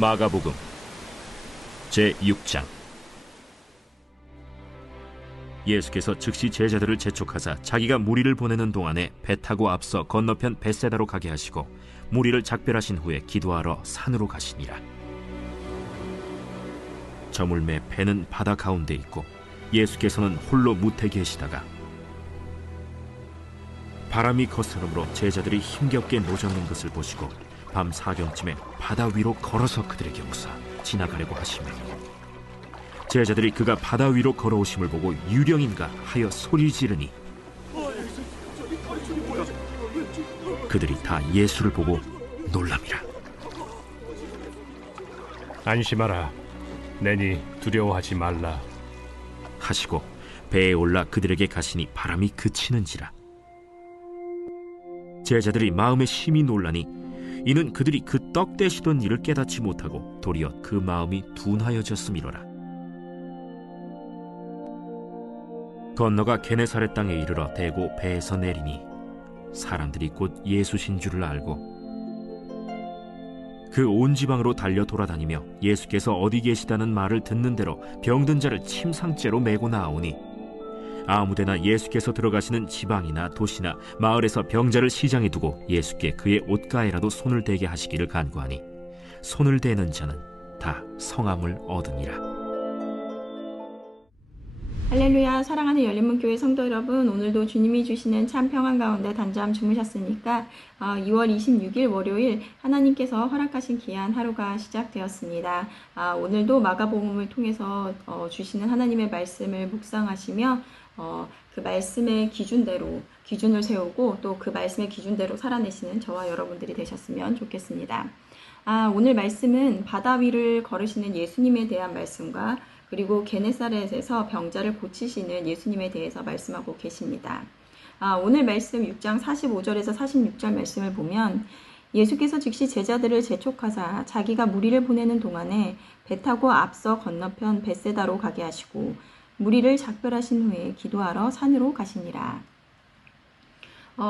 마가복음 제6장. 예수께서 즉시 제자들을 재촉하사 자기가 무리를 보내는 동안에 배 타고 앞서 건너편 벳세다로 가게 하시고 무리를 작별하신 후에 기도하러 산으로 가시니라. 저물매 배는 바다 가운데 있고 예수께서는 홀로 무태 계시다가 바람이 거스름으로 제자들이 힘겹게 노젓는 것을 보시고 밤 사경쯤에 바다 위로 걸어서 그들에게 오사 지나가려고 하시며 제자들이 그가 바다 위로 걸어오심을 보고 유령인가 하여 소리 지르니 그들이 다 예수를 보고 놀랍니다. 안심하라, 내니 두려워하지 말라 하시고 배에 올라 그들에게 가시니 바람이 그치는지라. 제자들이 마음에 심히 놀라니 이는 그들이 그 떡 떼시던 일을 깨닫지 못하고 도리어 그 마음이 둔하여졌음이로라. 건너가 게네사렛 땅에 이르러 대고 배에서 내리니 사람들이 곧 예수신 줄을 알고 그 온 지방으로 달려 돌아다니며 예수께서 어디 계시다는 말을 듣는 대로 병든 자를 침상째로 메고 나오니 아무데나 예수께서 들어가시는 지방이나 도시나 마을에서 병자를 시장에 두고 예수께 그의 옷가에라도 손을 대게 하시기를 간구하니 손을 대는 자는 다 성함을 얻으니라. 할렐루야. 사랑하는 열린문교회 성도 여러분, 오늘도 주님이 주시는 참 평안 가운데 단잠 주무셨습니까? 2월 26일 월요일 하나님께서 허락하신 귀한 하루가 시작되었습니다. 오늘도 마가복음을 통해서 주시는 하나님의 말씀을 묵상하시며 그 말씀의 기준을 세우고 또 그 말씀의 기준대로 살아내시는 저와 여러분들이 되셨으면 좋겠습니다. 오늘 말씀은 바다 위를 걸으시는 예수님에 대한 말씀과 그리고 게네사렛에서 병자를 고치시는 예수님에 대해서 말씀하고 계십니다. 오늘 말씀 6장 45절에서 46절 말씀을 보면 예수께서 즉시 제자들을 재촉하사 자기가 무리를 보내는 동안에 배 타고 앞서 건너편 벳세다로 가게 하시고 무리를 작별하신 후에 기도하러 산으로 가시니라.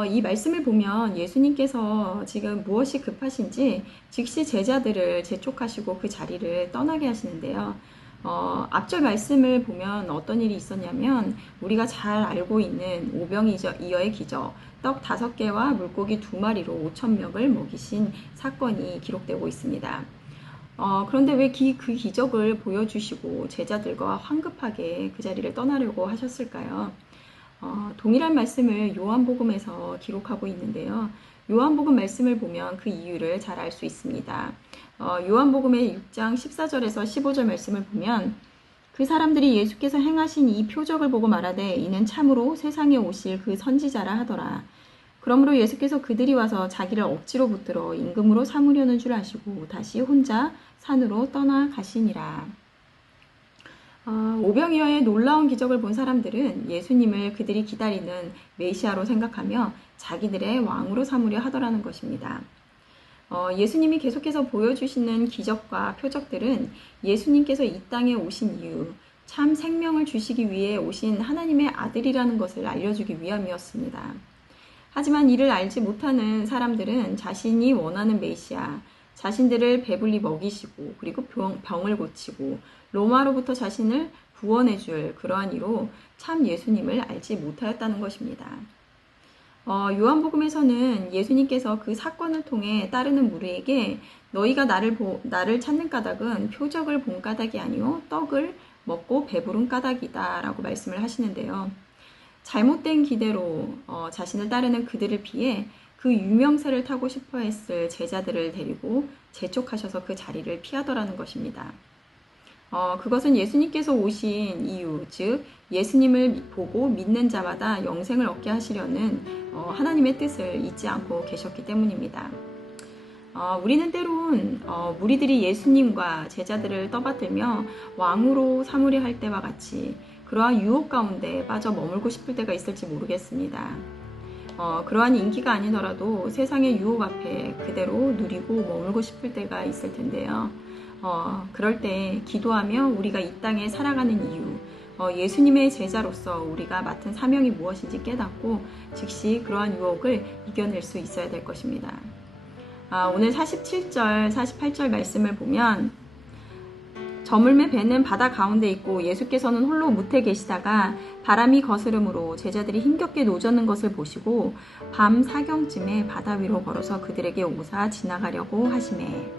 이 말씀을 보면 예수님께서 지금 무엇이 급하신지 즉시 제자들을 재촉하시고 그 자리를 떠나게 하시는데요. 앞절 말씀을 보면 어떤 일이 있었냐면 우리가 잘 알고 있는 오병이어의 기적, 떡 5개와 물고기 2마리로 5,000명을 먹이신 사건이 기록되고 있습니다. 그런데 왜 그 기적을 보여주시고 제자들과 황급하게 그 자리를 떠나려고 하셨을까요? 동일한 말씀을 요한복음에서 기록하고 있는데요. 요한복음 말씀을 보면 그 이유를 잘 알 수 있습니다. 요한복음의 6장 14절에서 15절 말씀을 보면 그 사람들이 예수께서 행하신 이 표적을 보고 말하되 이는 참으로 세상에 오실 그 선지자라 하더라. 그러므로 예수께서 그들이 와서 자기를 억지로 붙들어 임금으로 삼으려는 줄 아시고 다시 혼자 산으로 떠나가시니라. 오병이어의 놀라운 기적을 본 사람들은 예수님을 그들이 기다리는 메시아로 생각하며 자기들의 왕으로 삼으려 하더라는 것입니다. 예수님이 계속해서 보여주시는 기적과 표적들은 예수님께서 이 땅에 오신 이유, 참 생명을 주시기 위해 오신 하나님의 아들이라는 것을 알려주기 위함이었습니다. 하지만 이를 알지 못하는 사람들은 자신이 원하는 메시아, 자신들을 배불리 먹이시고 그리고 병을 고치고 로마로부터 자신을 구원해줄 그러한 이로 참 예수님을 알지 못하였다는 것입니다. 요한복음에서는 예수님께서 그 사건을 통해 따르는 무리에게 너희가 나를 찾는 까닭은 표적을 본 까닭이 아니요 떡을 먹고 배부른 까닭이다 라고 말씀을 하시는데요. 잘못된 기대로 자신을 따르는 그들을 피해 그 유명세를 타고 싶어 했을 제자들을 데리고 재촉하셔서 그 자리를 피하더라는 것입니다. 그것은 예수님께서 오신 이유, 즉 예수님을 보고 믿는 자마다 영생을 얻게 하시려는 하나님의 뜻을 잊지 않고 계셨기 때문입니다. 우리는 때론 무리들이 예수님과 제자들을 떠받들며 왕으로 삼으려 할 때와 같이 그러한 유혹 가운데 빠져 머물고 싶을 때가 있을지 모르겠습니다. 그러한 인기가 아니더라도 세상의 유혹 앞에 그대로 누리고 머물고 싶을 때가 있을 텐데요. 그럴 때 기도하며 우리가 이 땅에 살아가는 이유, 예수님의 제자로서 우리가 맡은 사명이 무엇인지 깨닫고 즉시 그러한 유혹을 이겨낼 수 있어야 될 것입니다. 오늘 47절, 48절 말씀을 보면 저물매 배는 바다 가운데 있고 예수께서는 홀로 무태 계시다가 바람이 거스름으로 제자들이 힘겹게 노젓는 것을 보시고 밤 사경쯤에 바다 위로 걸어서 그들에게 오사 지나가려고 하시매.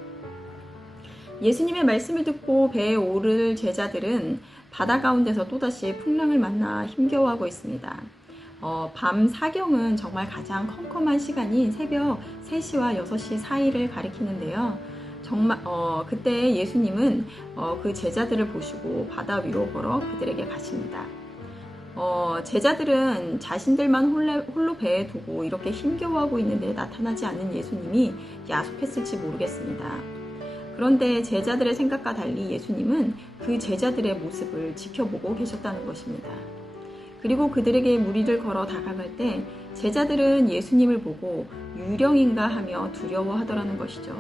예수님의 말씀을 듣고 배에 오를 제자들은 바다 가운데서 또다시 풍랑을 만나 힘겨워하고 있습니다. 밤 사경은 정말 가장 컴컴한 시간인 새벽 3시와 6시 사이를 가리키는데요. 정말 그때 예수님은 그 제자들을 보시고 바다 위로 걸어 그들에게 가십니다. 제자들은 자신들만 홀로 배에 두고 이렇게 힘겨워하고 있는데 나타나지 않는 예수님이 야속했을지 모르겠습니다. 그런데 제자들의 생각과 달리 예수님은 그 제자들의 모습을 지켜보고 계셨다는 것입니다. 그리고 그들에게 무리를 걸어 다가갈 때 제자들은 예수님을 보고 유령인가 하며 두려워하더라는 것이죠.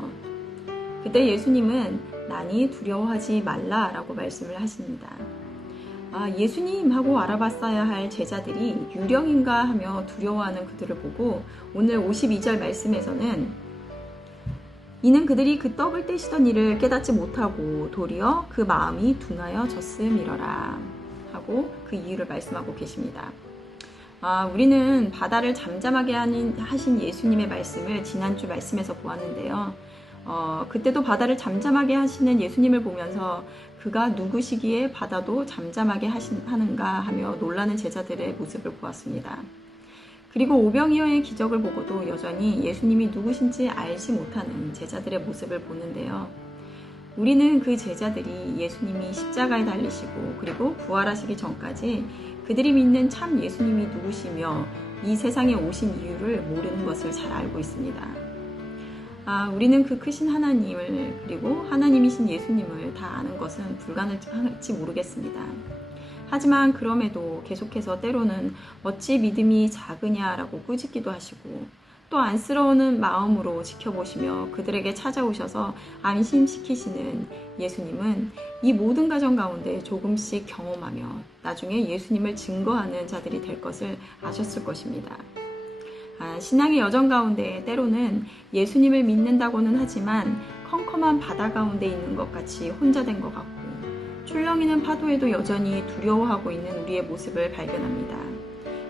그때 예수님은 나니 두려워하지 말라라고 말씀을 하십니다. 예수님 하고 알아봤어야 할 제자들이 유령인가 하며 두려워하는 그들을 보고 오늘 52절 말씀에서는 이는 그들이 그 떡을 떼시던 일을 깨닫지 못하고 도리어 그 마음이 둔하여 졌음이러라 하고 그 이유를 말씀하고 계십니다. 우리는 바다를 잠잠하게 하신 예수님의 말씀을 지난주 말씀에서 보았는데요. 그때도 바다를 잠잠하게 하시는 예수님을 보면서 그가 누구시기에 바다도 잠잠하게 하는가 하며 놀라는 제자들의 모습을 보았습니다. 그리고 오병이어의 기적을 보고도 여전히 예수님이 누구신지 알지 못하는 제자들의 모습을 보는데요. 우리는 그 제자들이 예수님이 십자가에 달리시고 그리고 부활하시기 전까지 그들이 믿는 참 예수님이 누구시며 이 세상에 오신 이유를 모르는 것을 잘 알고 있습니다. 우리는 그 크신 하나님을 그리고 하나님이신 예수님을 다 아는 것은 불가능할지 모르겠습니다. 하지만 그럼에도 계속해서 때로는 어찌 믿음이 작으냐라고 꾸짖기도 하시고 또 안쓰러운 마음으로 지켜보시며 그들에게 찾아오셔서 안심시키시는 예수님은 이 모든 과정 가운데 조금씩 경험하며 나중에 예수님을 증거하는 자들이 될 것을 아셨을 것입니다. 신앙의 여정 가운데 때로는 예수님을 믿는다고는 하지만 컴컴한 바다 가운데 있는 것 같이 혼자 된 것 같고 출렁이는 파도에도 여전히 두려워하고 있는 우리의 모습을 발견합니다.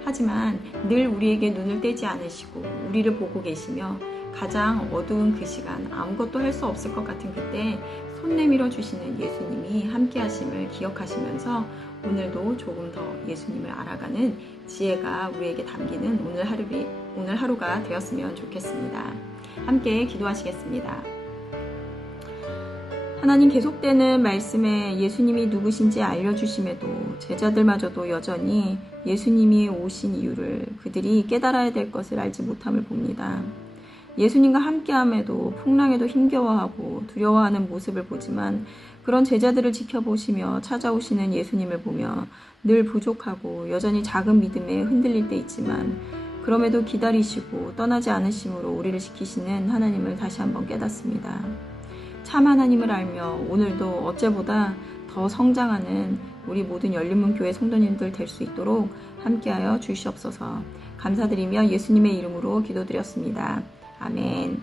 하지만 늘 우리에게 눈을 떼지 않으시고 우리를 보고 계시며 가장 어두운 그 시간 아무것도 할 수 없을 것 같은 그때 손 내밀어 주시는 예수님이 함께 하심을 기억하시면서 오늘도 조금 더 예수님을 알아가는 지혜가 우리에게 담기는 오늘 하루가 되었으면 좋겠습니다. 함께 기도하시겠습니다. 하나님, 계속되는 말씀에 예수님이 누구신지 알려주심에도 제자들마저도 여전히 예수님이 오신 이유를 그들이 깨달아야 될 것을 알지 못함을 봅니다. 예수님과 함께함에도 풍랑에도 힘겨워하고 두려워하는 모습을 보지만 그런 제자들을 지켜보시며 찾아오시는 예수님을 보며 늘 부족하고 여전히 작은 믿음에 흔들릴 때 있지만 그럼에도 기다리시고 떠나지 않으심으로 우리를 지키시는 하나님을 다시 한번 깨닫습니다. 참 하나님을 알며 오늘도 어제보다 더 성장하는 우리 모든 열린문교회 성도님들 될 수 있도록 함께하여 주시옵소서. 감사드리며 예수님의 이름으로 기도드렸습니다. 아멘.